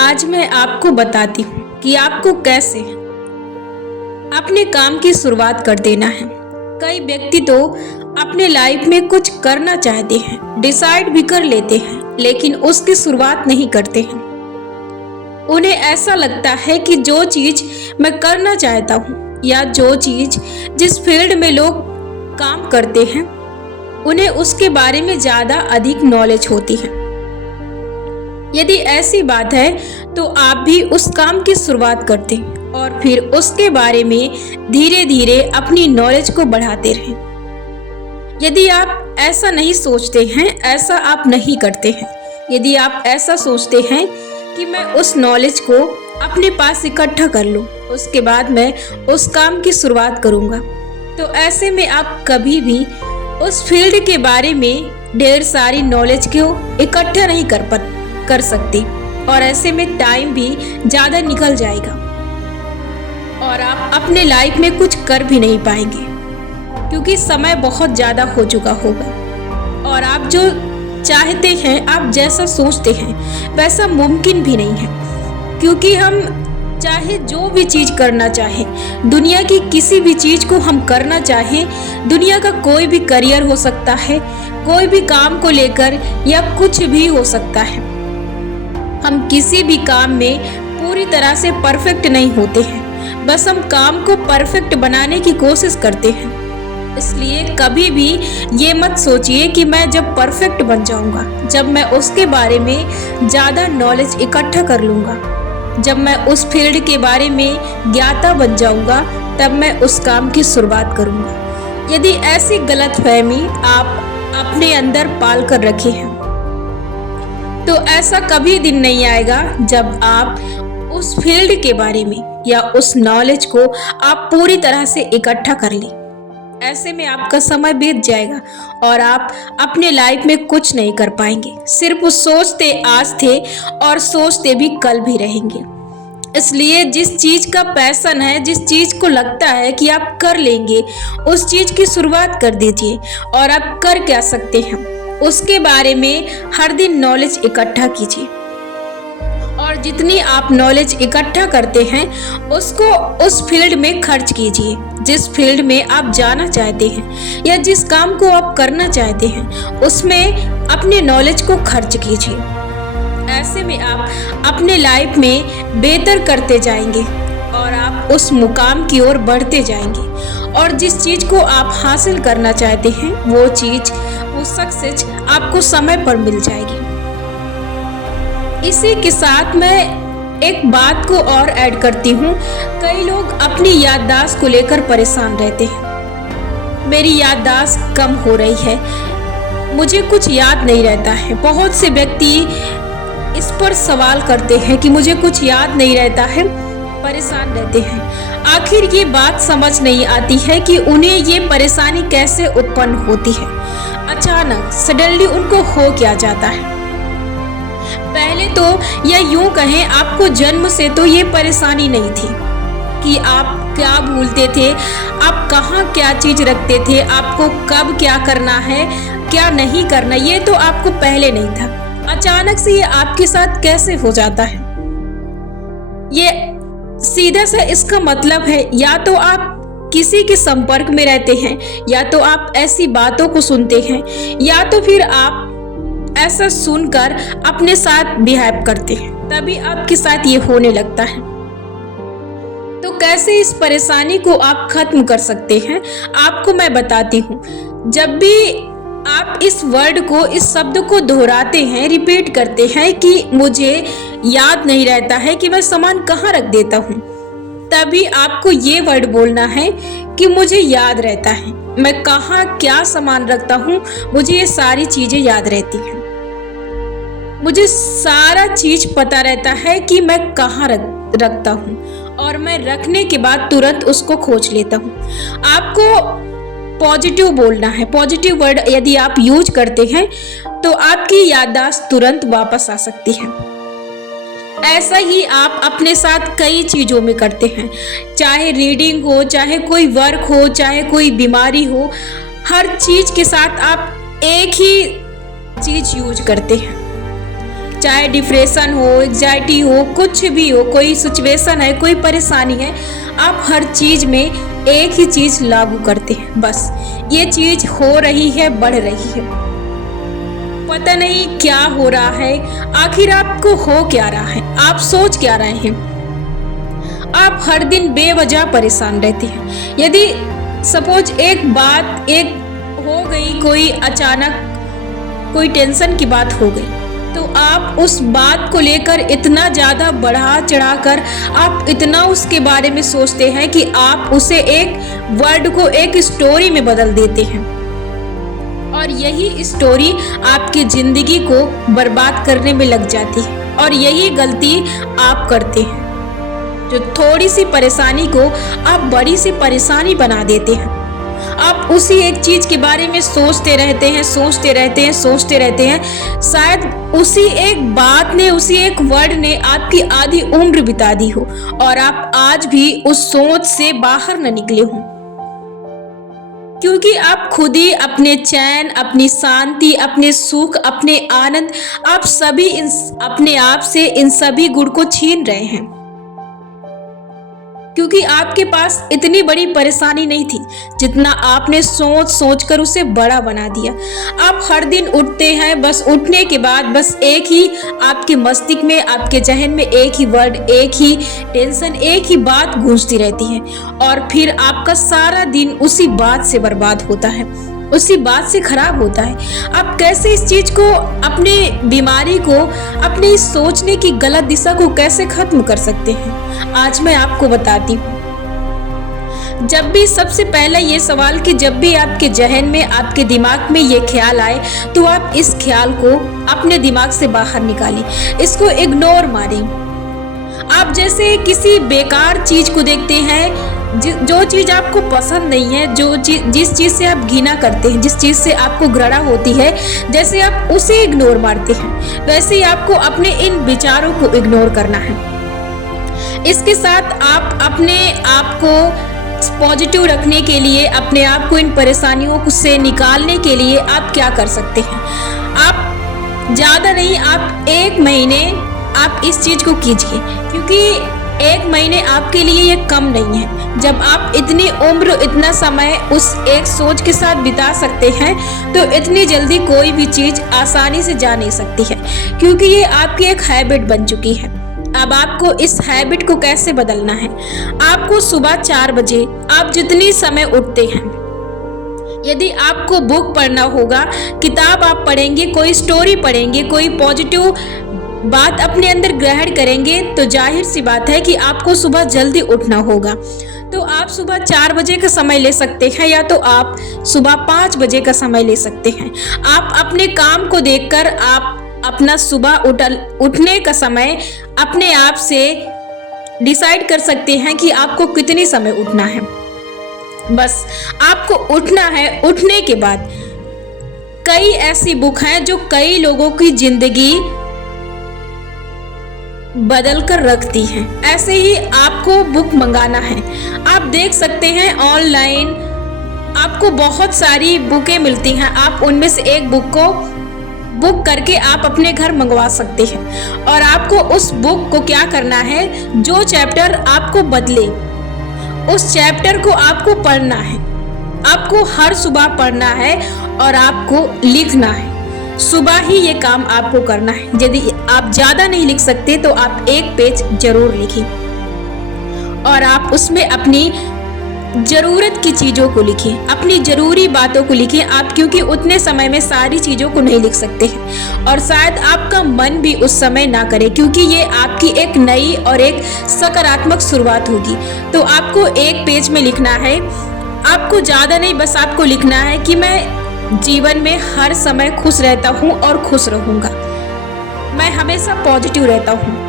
आज मैं आपको बताती हूँ कि आपको कैसे अपने काम की शुरुआत कर देना है। कई व्यक्ति तो अपने लाइफ में कुछ करना चाहते हैं, डिसाइड भी कर लेते हैं, लेकिन उसकी शुरुआत नहीं करते हैं। उन्हें ऐसा लगता है कि जो चीज मैं करना चाहता हूँ या जो चीज जिस फील्ड में लोग काम करते हैं उन्हें उसके बारे में ज्यादा अधिक नॉलेज होती है। यदि ऐसी बात है तो आप भी उस काम की शुरुआत करते हैं और फिर उसके बारे में धीरे धीरे अपनी नॉलेज को बढ़ाते रहें। यदि आप ऐसा नहीं सोचते हैं, ऐसा आप नहीं करते हैं, यदि आप ऐसा सोचते हैं कि मैं उस नॉलेज को अपने पास इकट्ठा कर लूं, उसके बाद मैं उस काम की शुरुआत करूंगा, तो ऐसे में आप कभी भी उस फील्ड के बारे में ढेर सारी नॉलेज को इकट्ठा नहीं कर सकते और ऐसे में टाइम भी ज़्यादा निकल जाएगा और आप अपने लाइफ में कुछ कर भी नहीं पाएंगे क्योंकि समय बहुत ज़्यादा हो चुका होगा और आप जो चाहते हैं, आप जैसा सोचते हैं वैसा मुमकिन भी नहीं है। क्योंकि हम चाहे जो भी चीज़ करना चाहें, दुनिया की किसी भी चीज़ को हम करना चाहें, दुनिया का कोई भी करियर हो सकता है, कोई भी काम को लेकर या कुछ भी हो सकता है, हम किसी भी काम में पूरी तरह से परफेक्ट नहीं होते हैं, बस हम काम को परफेक्ट बनाने की कोशिश करते हैं। इसलिए कभी भी ये मत सोचिए कि मैं जब परफेक्ट बन जाऊंगा, जब मैं उसके बारे में ज़्यादा नॉलेज इकट्ठा कर लूँगा, जब मैं उस फील्ड के बारे में ज्ञाता बन जाऊंगा, तब मैं उस काम की शुरुआत करूँगा। यदि ऐसी गलतफहमी आप अपने अंदर पाल कर रखे हैं तो ऐसा कभी दिन नहीं आएगा जब आप उस फील्ड के बारे में या उस नॉलेज को आप पूरी तरह से इकट्ठा कर लें। ऐसे में आपका समय बीत जाएगा और आप अपने लाइफ में कुछ नहीं कर पाएंगे। सिर्फ सोचते आज थे और सोचते भी कल भी रहेंगे। इसलिए जिस चीज का पैशन है, जिस चीज को लगता है कि आप कर लेंगे, उस चीज की शुरुआत कर दीजिए। और आप कर क्या सकते हैं उसके बारे में हर दिन नॉलेज इकट्ठा कीजिए और जितनी आप नॉलेज इकट्ठा करते हैं उसको उस फील्ड में खर्च कीजिए जिस फील्ड में आप जाना चाहते हैं या जिस काम को आप करना चाहते हैं, उसमें अपने नॉलेज को खर्च कीजिए। ऐसे में आप अपने लाइफ में बेहतर करते जाएंगे और आप उस मुकाम की ओर बढ़ते जाएंगे और जिस चीज को आप हासिल करना चाहते हैं वो चीज, वो सक्सेस आपको समय पर मिल जाएगी। इसी के साथ मैं एक बात को और ऐड करती हूँ। कई लोग अपनी याददाश्त को लेकर परेशान रहते हैं। मेरी याददाश्त कम हो रही है, मुझे कुछ याद नहीं रहता है। बहुत से व्यक्ति इस पर सवाल करते हैं कि मुझे कुछ याद नहीं रहता है, परेशान रहते हैं। आखिर ये बात समझ नहीं आती है कि उन्हें ये परेशानी कैसे उत्पन्न होती है। अचानक सडनली उनको हो क्या जाता है। पहले तो या यूं कहें, आपको जन्म से तो ये परेशानी नहीं थी कि आप क्या भूलते थे, आप कहाँ क्या चीज रखते थे, आपको कब क्या करना है क्या नहीं करना, ये तो आपको पहले नहीं था। अचानक से ये आपके साथ कैसे हो जाता है? ये सीधा सा इसका मतलब है या तो आप किसी के संपर्क में रहते हैं, या तो आप ऐसी बातों को सुनते हैं, या तो फिर आप ऐसा सुनकर अपने साथ बिहेव करते हैं, तभी आपके साथ ये होने लगता है। तो कैसे इस परेशानी को आप खत्म कर सकते हैं, आपको मैं बताती हूँ। जब भी आप इस वर्ड को, इस शब्द को दोहराते हैं, रिपीट करते हैं कि मुझे याद नहीं रहता है कि मैं सामान कहाँ रख देता हूँ, तभी आपको ये वर्ड बोलना है कि मुझे याद रहता है, मैं कहाँ क्या सामान रखता हूँ, मुझे ये सारी चीजें याद रहती हैं, मुझे सारा चीज पता रहता है कि मैं कहाँ रखता हूँ और मैं रखने के बाद तुरंत उसको खोज लेता हूँ। आपको पॉजिटिव बोलना है। पॉजिटिव वर्ड यदि आप यूज करते हैं तो आपकी याददाश्त तुरंत वापस आ सकती है। ऐसा ही आप अपने साथ कई चीजों में करते हैं, चाहे रीडिंग हो, चाहे कोई वर्क हो, चाहे कोई बीमारी हो, हर चीज के साथ आप एक ही चीज यूज करते हैं। चाहे डिप्रेशन हो, एग्जाइटी हो, कुछ भी हो, कोई सिचुएशन है, कोई परेशानी है, आप हर चीज में एक ही चीज लागू करते हैं, बस ये चीज हो रही है, बढ़ रही है, पता नहीं क्या हो रहा है, आखिर आपको हो क्या रहा है, आप सोच क्या रहे हैं। आप हर दिन बेवजह परेशान रहते हैं। यदि सपोज एक बात एक हो गई, कोई अचानक कोई टेंशन की बात हो गई, तो आप उस बात को लेकर इतना ज़्यादा बढ़ा चढ़ाकर आप इतना उसके बारे में सोचते हैं कि आप उसे एक वर्ड को एक स्टोरी में बदल देते हैं, और यही स्टोरी आपकी ज़िंदगी को बर्बाद करने में लग जाती है। और यही गलती आप करते हैं, जो थोड़ी सी परेशानी को आप बड़ी सी परेशानी बना देते हैं। आप उसी एक चीज के बारे में सोचते रहते हैं, सोचते रहते हैं, सोचते रहते हैं। शायद उसी एक बात ने, उसी एक वर्ड ने आपकी आधी उम्र बिता दी हो, और आप आज भी उस सोच से बाहर न निकले हों, क्योंकि आप खुद ही अपने चैन, अपनी शांति, अपने सुख, अपने आनंद, आप सभी अपने आप से इन सभी गुण को छीन रहे हैं, क्योंकि आपके पास इतनी बड़ी परेशानी नहीं थी जितना आपने सोच सोच कर उसे बड़ा बना दिया। आप हर दिन उठते हैं, बस उठने के बाद बस एक ही आपके मस्तिष्क में, आपके जहन में एक ही वर्ड, एक ही टेंशन, एक ही बात गूंजती रहती है, और फिर आपका सारा दिन उसी बात से बर्बाद होता है, उसी बात से खराब होता है। आप कैसे इस चीज को, अपनी बीमारी को, अपने इस सोचने की गलत दिशा को कैसे खत्म कर सकते हैं, आज मैं आपको बताती हूँ। जब भी, सबसे पहला ये सवाल कि जब भी आपके जहन में, आपके दिमाग में ये ख्याल आए, तो आप इस ख्याल को अपने दिमाग से बाहर निकालें, इसको इग्नोर मारें। आप जैसे किसी बेकार चीज को देखते हैं, जो चीज आपको पसंद नहीं है, जिस चीज से आप घृणा करते हैं, जिस चीज से आपको घृणा होती है, जैसे आप उसे इग्नोर मारते हैं, वैसे ही आपको अपने इन विचारों को इग्नोर करना है। इसके साथ आप अपने आप को पॉजिटिव रखने के लिए, अपने आप को इन परेशानियों से निकालने के लिए आप क्या कर सकते हैं। आप ज़्यादा नहीं, आप 1 महीने आप इस चीज को कीजिए, क्योंकि 1 महीने आपके लिए ये कम नहीं है। जब आप इतनी उम्र, इतना समय उस एक सोच के साथ बिता सकते हैं, तो इतनी जल्दी कोई भी चीज आसानी से जा नहीं सकती है, क्योंकि ये आपकी एक हैबिट बन चुकी है। अब आपको इस हैबिट को कैसे बदलना है। आपको सुबह 4 बजे आप जितनी समय उठते हैं, यदि आपको बुक पढ़ना होगा, किताब आप पढ़ेंगे, कोई स्टोरी पढ़ेंगे, कोई पॉजिटिव बात अपने अंदर ग्रहण करेंगे, तो जाहिर सी बात है कि आपको सुबह जल्दी उठना होगा। तो आप सुबह 4 बजे का समय ले सकते हैं, या तो आप सुबह 5 बजे का समय ले सकते हैं। आप अपने काम को देखकर आप अपना सुबह उठने का समय अपने आप से डिसाइड कर सकते हैं कि आपको कितने समय उठना है। बस आपको उठना है। उठने के बाद कई ऐसी बुक हैं जो कई लोगों की जिंदगी बदल कर रखती हैं। ऐसे ही आपको बुक मंगाना है। आप देख सकते हैं ऑनलाइन आपको बहुत सारी बुकें मिलती हैं, आप उनमें से एक बुक को बुक करके आप अपने घर मंगवा सकते हैं। और आपको उस बुक को क्या करना है, जो चैप्टर आपको बदले उस चैप्टर को आपको पढ़ना है। आपको हर सुबह पढ़ना है और आपको लिखना है। सुबह ही ये काम आपको करना है। यदि आप ज़्यादा नहीं लिख सकते तो आप 1 पेज जरूर लिखें, और आप उसमें अपनी ज़रूरत की चीज़ों को लिखें, अपनी ज़रूरी बातों को लिखें आप, क्योंकि उतने समय में सारी चीज़ों को नहीं लिख सकते हैं, और शायद आपका मन भी उस समय ना करे, क्योंकि ये आपकी एक नई और एक सकारात्मक शुरुआत होगी। तो आपको 1 पेज में लिखना है। आपको ज़्यादा नहीं, बस आपको लिखना है कि मैं जीवन में हर समय खुश रहता हूँ और खुश रहूँगा। मैं हमेशा पॉजिटिव रहता हूँ।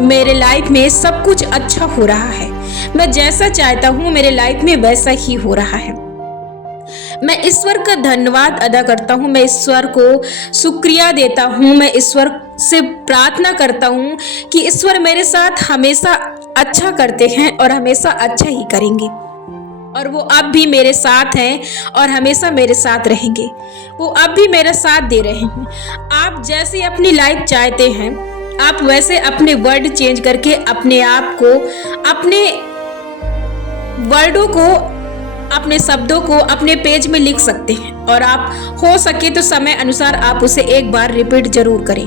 मेरे लाइफ में सब कुछ अच्छा हो रहा है। मैं जैसा चाहता हूँ मेरे लाइफ में वैसा ही हो रहा है। मैं ईश्वर का धन्यवाद अदा करता हूँ। मैं ईश्वर को शुक्रिया देता हूँ। मैं ईश्वर से प्रार्थना करता हूँ कि ईश्वर मेरे साथ हमेशा अच्छा करते हैं और हमेशा अच्छा ही करेंगे। और वो अब भी मेरे साथ हैं और हमेशा मेरे साथ रहेंगे। वो अब भी मेरा साथ दे रहे हैं। आप जैसे अपनी लाइफ चाहते हैं, आप वैसे अपने वर्ड चेंज करके अपने आप को, अपने वर्डों को, अपने शब्दों को अपने पेज में लिख सकते हैं। और आप हो सके तो समय अनुसार आप उसे एक बार रिपीट जरूर करें।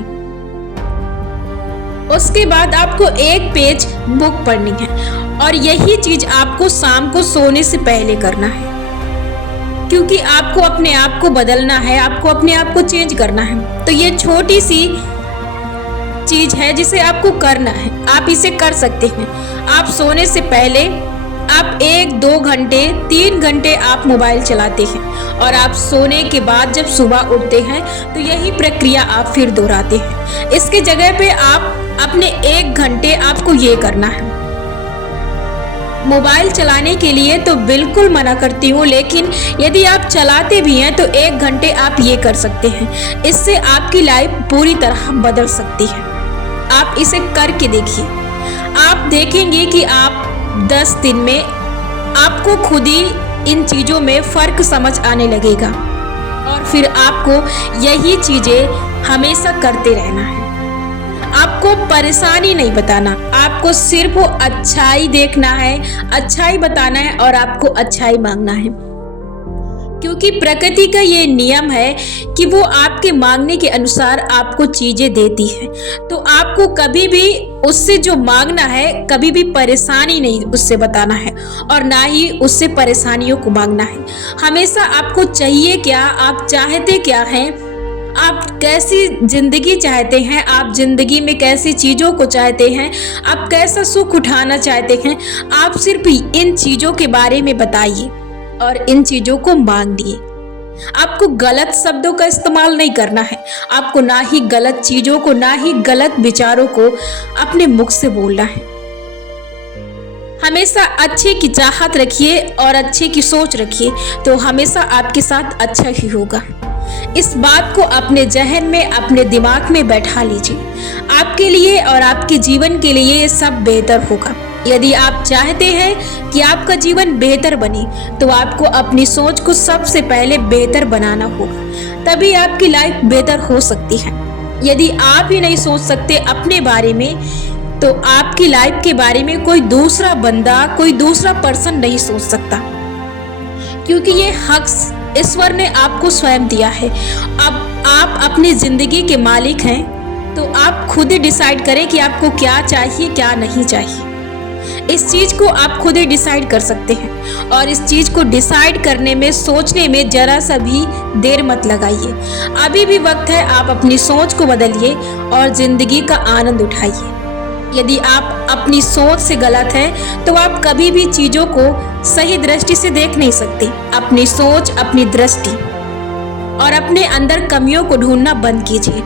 उसके बाद आपको एक पेज बुक पढ़नी है और यही चीज आपको शाम को सोने से पहले करना है, क्योंकि आपको अपने आप को बदलना है, आपको अपने आप को चेंज करना है। तो ये छोटी सी चीज है जिसे आपको करना है। आप इसे कर सकते हैं। आप सोने से पहले आप 1-2 घंटे 3 घंटे आप मोबाइल चलाते हैं और आप सोने के बाद जब सुबह उठते हैं तो यही प्रक्रिया आप फिर दोहराते हैं। इसके जगह पे आप अपने 1 घंटे आपको ये करना है। मोबाइल चलाने के लिए तो बिल्कुल मना करती हूँ, लेकिन यदि आप चलाते भी हैं तो 1 घंटे आप ये कर सकते हैं। इससे आपकी लाइफ पूरी तरह बदल सकती है। आप इसे करके देखिए। आप देखेंगे कि आप 10 दिन में आपको खुद ही इन चीज़ों में फ़र्क समझ आने लगेगा और फिर आपको यही चीज़ें हमेशा करते रहना है। आपको परेशानी नहीं बताना, आपको सिर्फ अच्छाई देखना है, अच्छाई बताना है और आपको अच्छाई मांगना है, क्योंकि प्रकृति का ये नियम है कि वो आपके मांगने के अनुसार आपको चीजें देती है। तो आपको कभी भी उससे जो मांगना है, कभी भी परेशानी नहीं उससे बताना है और ना ही उससे परेशानियों को मांगना है। हमेशा आपको चाहिए क्या, आप चाहते क्या हैं, आप कैसी जिंदगी चाहते हैं, आप जिंदगी में कैसी चीज़ों को चाहते हैं, आप कैसा सुख उठाना चाहते हैं, आप सिर्फ इन चीज़ों के बारे में बताइए और इन चीज़ों को मांगिए। आपको गलत शब्दों का इस्तेमाल नहीं करना है। आपको ना ही गलत चीज़ों को, ना ही गलत विचारों को अपने मुख से बोलना है। हमेशा अच्छे की चाहत रखिए और अच्छे की सोच रखिए, तो हमेशा आपके साथ अच्छा ही होगा। इस बात को अपने जहन में, अपने दिमाग में बैठा लीजिए। आपके लिए और आपके जीवन के लिए ये सब बेहतर होगा। यदि आप चाहते हैं कि आपका जीवन बेहतर बने, तो आपको अपनी सोच को सबसे पहले बेहतर बनाना होगा, तभी आपकी लाइफ बेहतर हो सकती है। यदि आप ही नहीं सोच सकते अपने बारे में, तो आपकी लाइफ के बारे में कोई दूसरा बंदा, कोई दूसरा पर्सन नहीं सोच सकता, क्योंकि ये हक ईश्वर ने आपको स्वयं दिया है। अब आप अपनी जिंदगी के मालिक हैं, तो आप खुद ही डिसाइड करें कि आपको क्या चाहिए, क्या नहीं चाहिए। इस चीज को आप खुद ही डिसाइड कर सकते हैं और इस चीज को डिसाइड करने में, सोचने में जरा सा भी देर मत लगाइए। अभी भी वक्त है, आप अपनी सोच को बदलिए और जिंदगी का आनंद उठाइए। यदि आप अपनी सोच से गलत हैं, तो आप कभी भी चीजों को सही दृष्टि से देख नहीं सकते। अपनी सोच, अपनी दृष्टि और अपने अंदर कमियों को ढूंढना बंद कीजिए।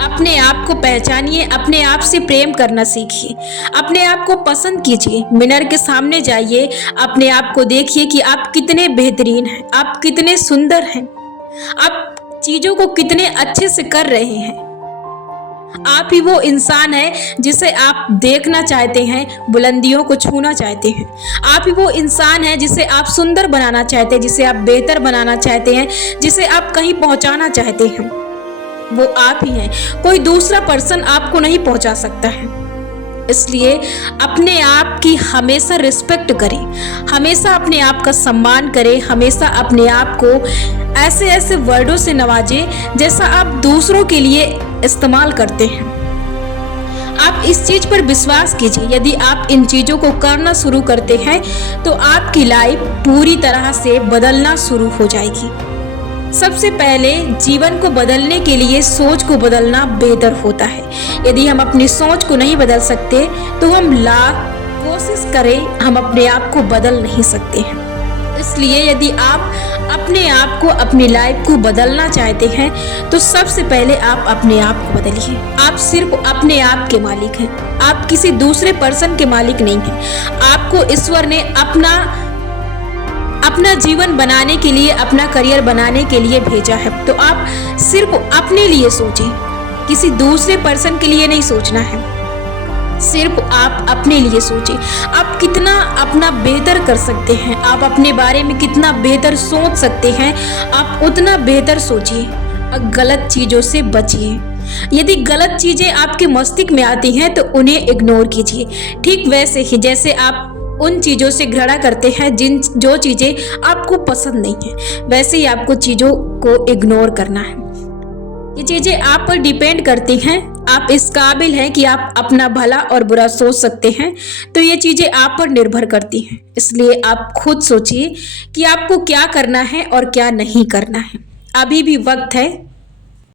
अपने आप को पहचानिए, अपने आप से प्रेम करना सीखिए, अपने आप को पसंद कीजिए। मिरर के सामने जाइए, अपने आप को देखिए कि आप कितने बेहतरीन हैं, आप कितने सुंदर हैं, आप चीजों को कितने अच्छे से कर रहे हैं। आप ही वो इंसान है जिसे आप देखना चाहते हैं, बुलंदियों को छूना चाहते हैं। आप ही वो इंसान है जिसे आप सुंदर बनाना चाहते हैं, जिसे आप बेहतर बनाना चाहते हैं, जिसे आप कहीं पहुंचाना चाहते हैं। वो आप ही हैं, कोई दूसरा पर्सन आपको नहीं पहुंचा सकता है। इसलिए अपने आप की हमेशा रिस्पेक्ट करें, हमेशा अपने आप का सम्मान करें, हमेशा अपने आप को ऐसे ऐसे वर्डों से नवाजें जैसा आप दूसरों के लिए इस्तेमाल करते हैं। आप इस चीज पर विश्वास कीजिए। यदि आप इन चीजों को करना शुरू करते हैं, तो आपकी लाइफ पूरी तरह से बदलना शुरू हो जाएगी। सबसे पहले जीवन को बदलने के लिए सोच को बदलना बेहतर होता है। यदि हम अपनी सोच को नहीं बदल सकते, तो हम लाख कोशिश करें, हम अपने आप को बदल नहीं सकते हैं। इसलिए यदि आप अपने आप को, अपनी लाइफ को बदलना चाहते हैं, तो सबसे पहले आप अपने आप को बदलिए। आप सिर्फ अपने आप के मालिक हैं, आप किसी दूसरे पर्सन के मालिक नहीं हैं। आपको ईश्वर ने अपना जीवन बनाने के लिए, अपना करियर बनाने के लिए भेजा है। तो आप सिर्फ अपने लिए सोचें, किसी दूसरे पर्सन के लिए नहीं सोचना है। सिर्फ आप अपने लिए सोचिए, आप कितना अपना बेहतर कर सकते हैं, आप अपने बारे में कितना बेहतर सोच सकते हैं, आप उतना बेहतर सोचिए। गलत चीज़ों से बचिए। यदि गलत चीज़ें आपके मस्तिष्क में आती हैं तो उन्हें इग्नोर कीजिए। ठीक वैसे ही जैसे आप उन चीज़ों से घृणा करते हैं जो चीज़ें आपको पसंद नहीं है, वैसे ही आपको चीज़ों को इग्नोर करना है। ये चीज़ें आप पर डिपेंड करती हैं। आप इस काबिल हैं कि आप अपना भला और बुरा सोच सकते हैं, तो ये चीज़ें आप पर निर्भर करती हैं। इसलिए आप खुद सोचिए कि आपको क्या करना है और क्या नहीं करना है। अभी भी वक्त है,